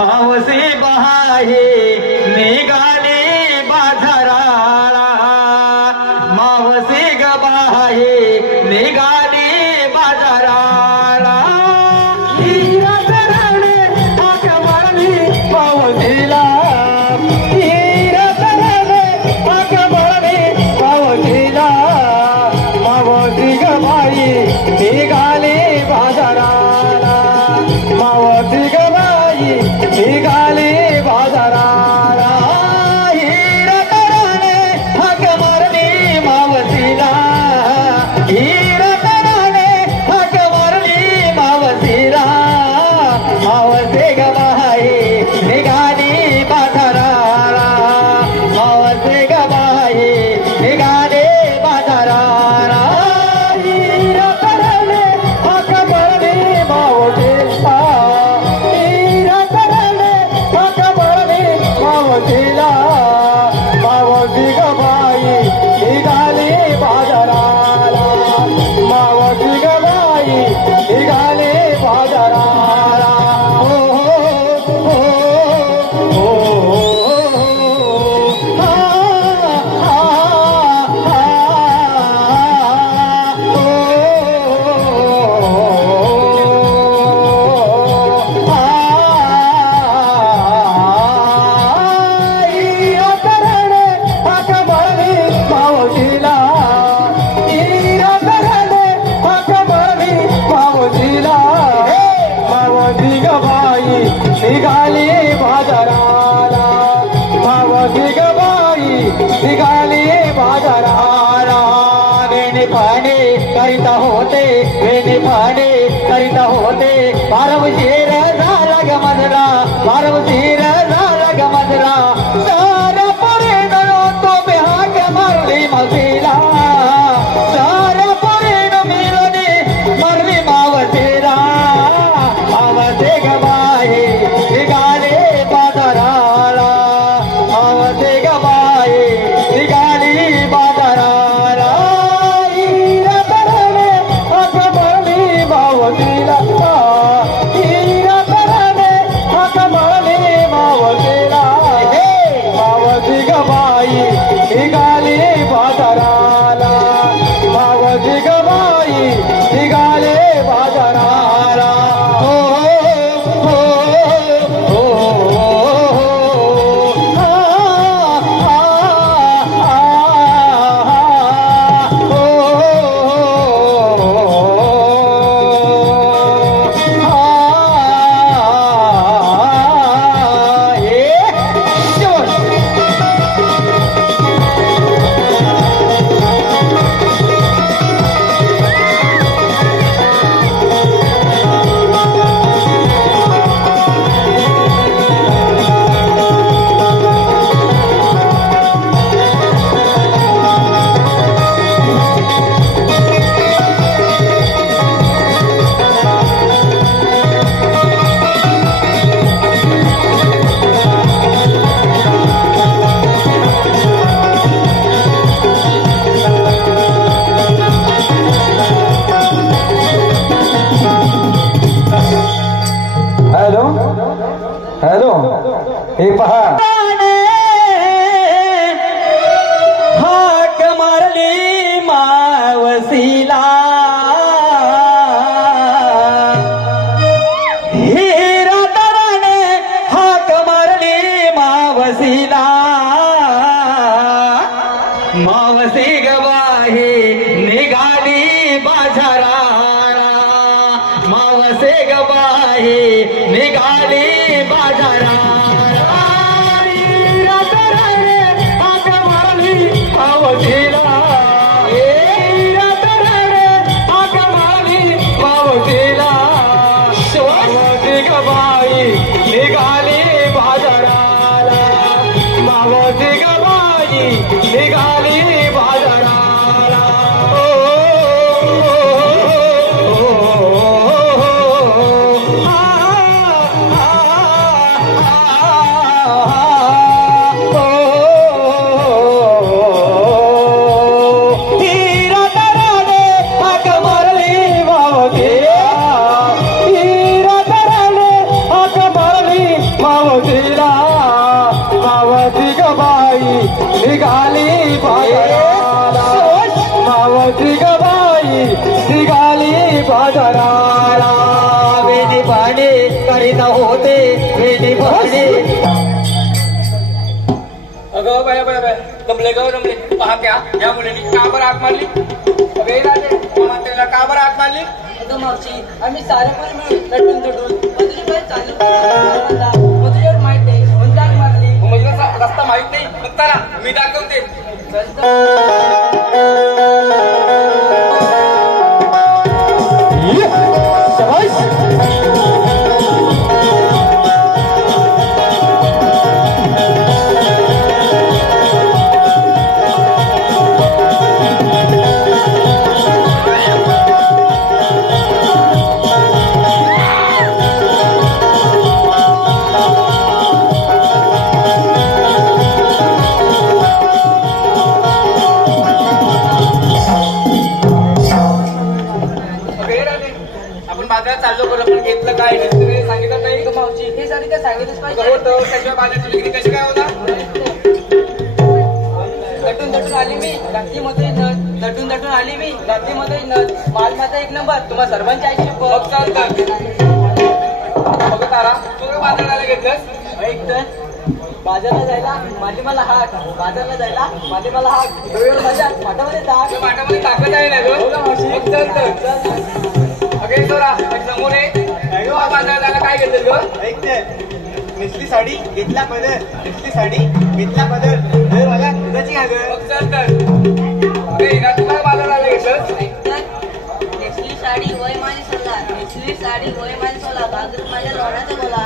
मावसे बहाहे मेघाले பரவு சீர தாரக மதுரா பரவு சீர தாரக மதுரா சார பரே நரோ தோ பிஹாக மரளி மசீலா சார பரே நமிரனி மரளி மாவசீரா அவதேக வாயே हे पहा. हाक मारली मावसीला. हिरा हाक मारली मावसे गवाही निघाली बाजारा মাঝে मावशी गबाई निघाली बाजाराला वेदी पाणी करीता होते वेदी पाणी अगं बाय बाय बाय दमले मुलीने का बरं आग मारली? का बरं आग मावशी आम्ही सारे मिळून नटून तुटून चालू रस्ता- माहीत नाही. मग चला मी दाखवते. चाललो पण घेतलं काय नाही. सांगितलं नाही अगं मावशी? हे सारी काय सांगितलंच अगं पाहिजे. होतं त्याशिवाय बाजाराची विक्री कशी काय होणार नटून नटून आली मी रात्रीमध्ये नट नटून नटून आली मी रात्रीमध्ये माल माझा एक नंबर. तुम्हा सर्वांची आईची मग शपथ. चालतं. अगं तारा तू काय बाजाराला घेतलंस? ऐक तर बाजारला जायला माझी मला हाक. बाजारला जायला माझी मला हाक डोळ्यावर माझ्या पाठामध्ये ताक माठामध्ये ताकद आहे ना हो गं का मावशी? नेसली साडी घेतला पदर. नेसली साडी घेतला पदर. अरे मला दुधाची घ्या गं. मग चालतं अगे ना तू काय बाजाराला घेतलंस नेसली साडी वय माझी सोला नेसली साडी वय माझी सोला घागरून माझ्या लोण्याचा बोला.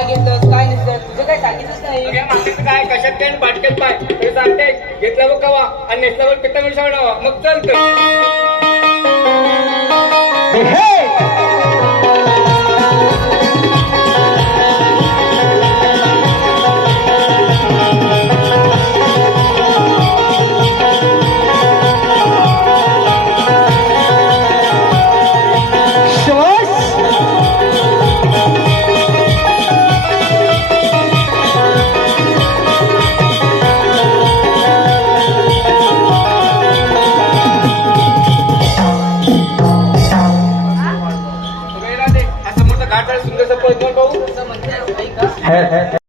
काय घेतलं काय नसतं तुझं काय सांगितलंच नाही. मागचं काय? कशात काय पाटक्यात पाय ते सांगते. घेतला बघ कवा. आणि नेसला बघ पित्ता मिळसावं मग चालतं